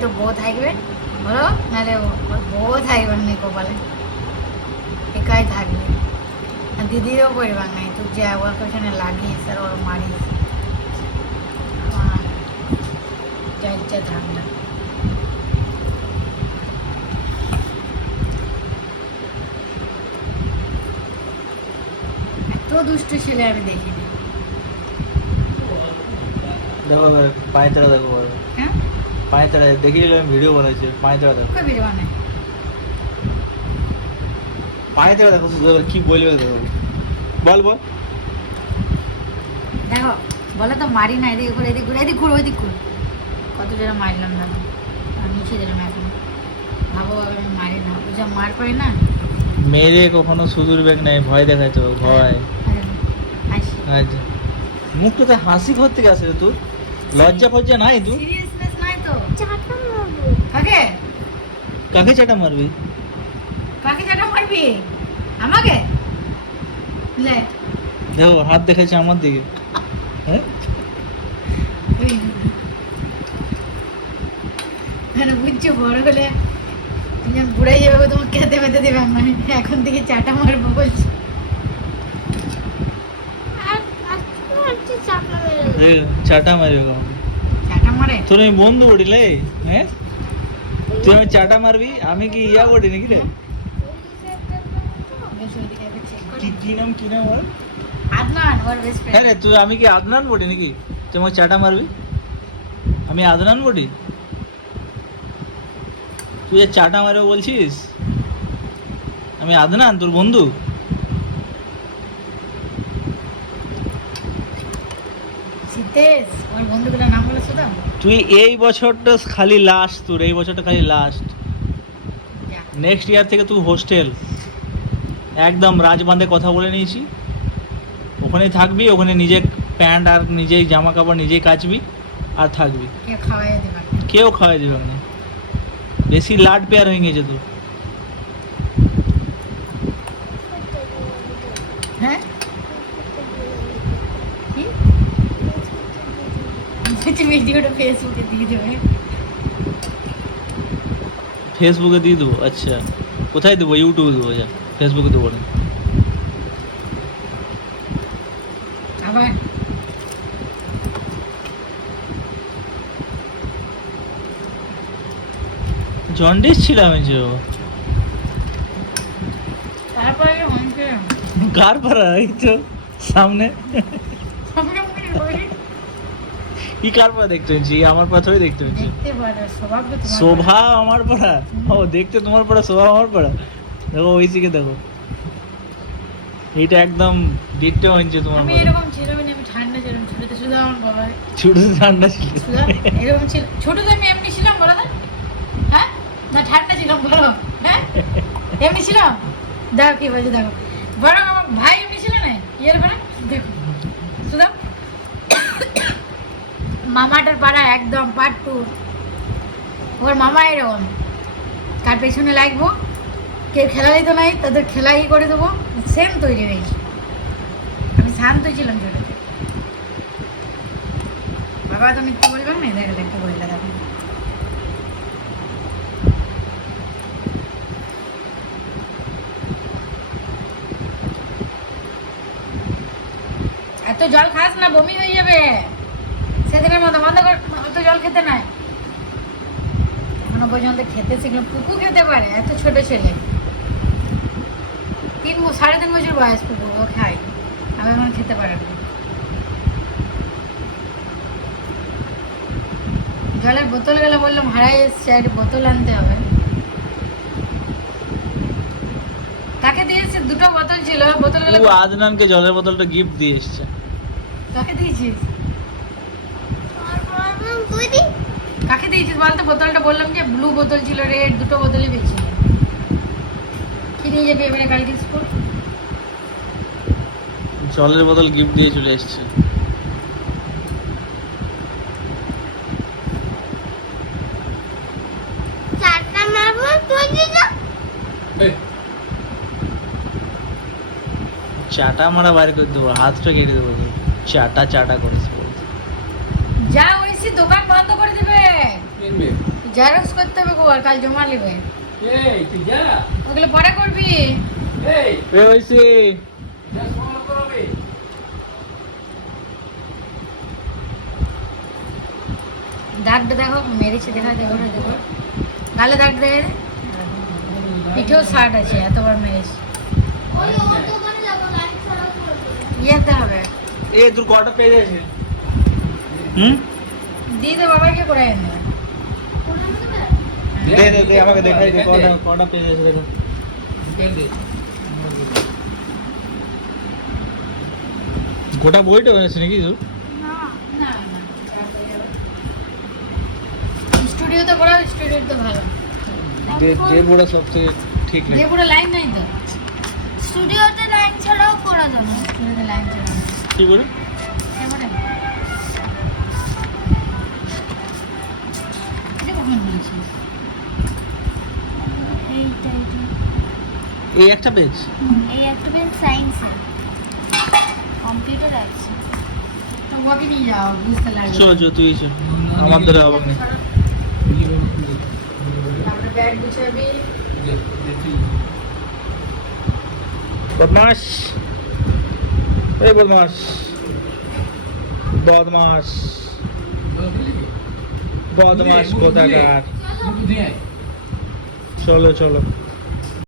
তো বউ থাকবে বলো নাহলে ও- ওর বউ থাকবে না কপালে একাই থাকবে আর দিদিও করবে নাই তুই যা ওকে ওখানে লাগিস আর ওর মারিস আমার যা ইচ্ছা থাক না এত দুষ্ট ছেলে আমি দেখিনি দেখো এবার পায়ে তারা দেখো এবার। হ্যাঁ ভিডিও বানাইছি পায়ে তারা দেখো কই ভিডিও বানায়? পায়ে তারা দেখো শুধু কি বলবে বল বল। দেখো বলে তো মারি না এদিকে ঘুরে এদিক ঘুরে এদিক ঘুরে ওইদিক ঘুরে। কত জোরে মারলাম না তো আর এখন ভাবো আমি মারি না ও মার পাই না। মেরে কখনো সুদূর বেগ নেই ভয় দেখাইতো ভয়। হাসি আচ্ছা। মুখটাতে হাসি ঘর থেকে আসে তোর। লজ্জা ফজ্জা নাই তুই নাই তো কাকে? কাকে চাটা মারবি? কাকে চাটা মারবি? আমাকে? লে। দেখো হাত দেখাচ্ছে আমার দিকে। হ্যাঁ? বুঝছ বড় হলে বুড়াই যাবে তোমাকে খেতে পেতে দেবে না এখন থেকে চাটা মারবো বলছি। চাটা মারবি। চাটা তোর আমি বন্ধু বলিলে হ্যাঁ তুই আমি চাটা মারবি আমি কি ইয়া বলি নাকি রে। কি নাম কি নাম ওর? আদনান ওর বেস্ট হ্যাঁ ফ্রেন্ড রে তুই আমি কি আদনান বলি নাকি? তুই আমাকে চাটা মারবি? আমি আদনান বলি তুই চাটা মারবে বলছিস? আমি আদনান তোর বন্ধু সিদ্ধেশ ওর বন্ধুগুলোর নাম বলেছ তো তুই এই বছরটা খালি লাস্ট তোর এই বছরটা খালি লাস্ট নেক্সট ইয়ার থেকে তুই হোস্টেল একদম রাজবান্ধে কথা বলে নিয়েছি। ওখানেই থাকবি ওখানে নিজে প্যান্ট আর নিজেই জামা কাপড় নিজেই কাচবি আর থাকবি। কেউ খাওয়াই দেবে না। কেউ খাওয়াই দেবে না। বেশি লাড পেয়ার হয়ে গেছে তোর হ্যাঁ কি বলছি ভিডিওটা ফেসবুকে দিয়ে দেবে ফেসবুকে দিয়ে দেবো আচ্ছা কোথায় দেবো ইউটিউবে দেবো যা ফেসবুকে দেবো না আবার জন্ডিস ছিলাম এই যে তারপরে অনেকে কার পাড়া এই তো সামনে সঙ্গে সঙ্গে বলি, কি কার পাড়া দেখতে হচ্ছে আমার পাড়া থোড়ি দেখতে তোমার শোভা আমার পাড়া? ও দেখতে তোমার পাড়া শোভা আমার পাড়া? দেখো ওই দিকে দেখো। এইটা একদম দেখতে হচ্ছে তোমার আমি এরকম ছিলাম না আমি ঠান্ডা ছিলাম ছোটতে শুধু আমার বাবা। ছোট ঠান্ডা ছিল। এরকম ছিল। ছোটতে আমি এমনি ছিলাম বলো হ্যাঁ? না ঠান্ডা ছিলাম বলো। হ্যাঁ? এমনি ছিলাম? দেখো কি বলছে দেখো। বরং আমার ভাই এমনি ছিল না? ইয়ের বেড়া দেখো। সুধা মামাটার পাড়া একদম পার্ট টু ওর মামা এরকম। কার পেছনে লাগবো। কেউ খেলা দিত নাই, তাদের খেলাই করে দেবো। সেম তৈরি হয়েছে আমি শান্ত ছিলাম ছোটতে বাবা, তুমি কি বলবে? না দেখো একটু বললে দেখো এত জল খাস না, বমি হয়ে যাবে। সেদিনের মতো বন্ধ কর অত জল খেতে নাই। এখনও পর্যন্ত খেতে শিখলো পুকু খেতে পারে এত ছোট ছেলে। তিন সাড়ে তিন বছর বয়স পুকু ও খায়। আমি এখন খেতে পারে না। জলের বোতল গেলে বললাম হারাই এসছে একটা বোতল আনতে হবে। কাকে দিয়েছে দুটো বোতল ছিল বোতল গেলে আদনানকে জলের বোতলটা গিফট দিয়ে এসছে। তাকে দিয়েছিস? কাকে দিয়েছিস বলতো? বোতলটা বললাম যে ব্লু বোতল ছিল রেড দুটো বোতলই বেশি কি নিয়ে যাবি এবারে কালকে স্কুল? জলের বোতল গিফট দিয়ে চলে এসছে। চাটা মারা বাইরে করে দেবো হাতটা কেটে দেবো চাটা চাটা বলছে। যা হয়েছি দোকান বন্ধ করে দেবে। জেরক্স করতে হবে গো আর কাল জমা নেবে। এই তুই যা। ওগুলো পরে করবি। এই। এ করবে দাগটা দেখো মেরেছে দেখা দেখো না দেখো। গালে দাগ রে। পিঠেও শার্ট আছে এতবার মেরেছে। ইয়েতে হবে। এ তোর কটা পেয়ে গেছে। হুম? দিদি বাবাকে করে এনে দে দে দে আমাকে দেখাই দে কটা কটা পেয়ে গেছে দেখো। দে গোটা বইটা হয়েছে নাকি তোর না না স্টুডিওতে করা স্টুডিওতে ভালো। যে যে বড়া ঠিক দিয়ে পুরো লাইন নাই তো। স্টুডিওতে লাইন ছাড়াও করা যাবে স্টুডিওতে লাইন ছিল কি করে এই একটা পেজ এই একটা সায়েন্সে কম্পিউটার আছে তো নিয়ে যাও বুঝতে লাগবে। চল চল তুই চল আমার দ্বারা হবে না তারপরে ব্যাগ গুছাবি। বদমাস। এই বদমাস। বদমাস। বদমাস কোথাকার। চলো চলো।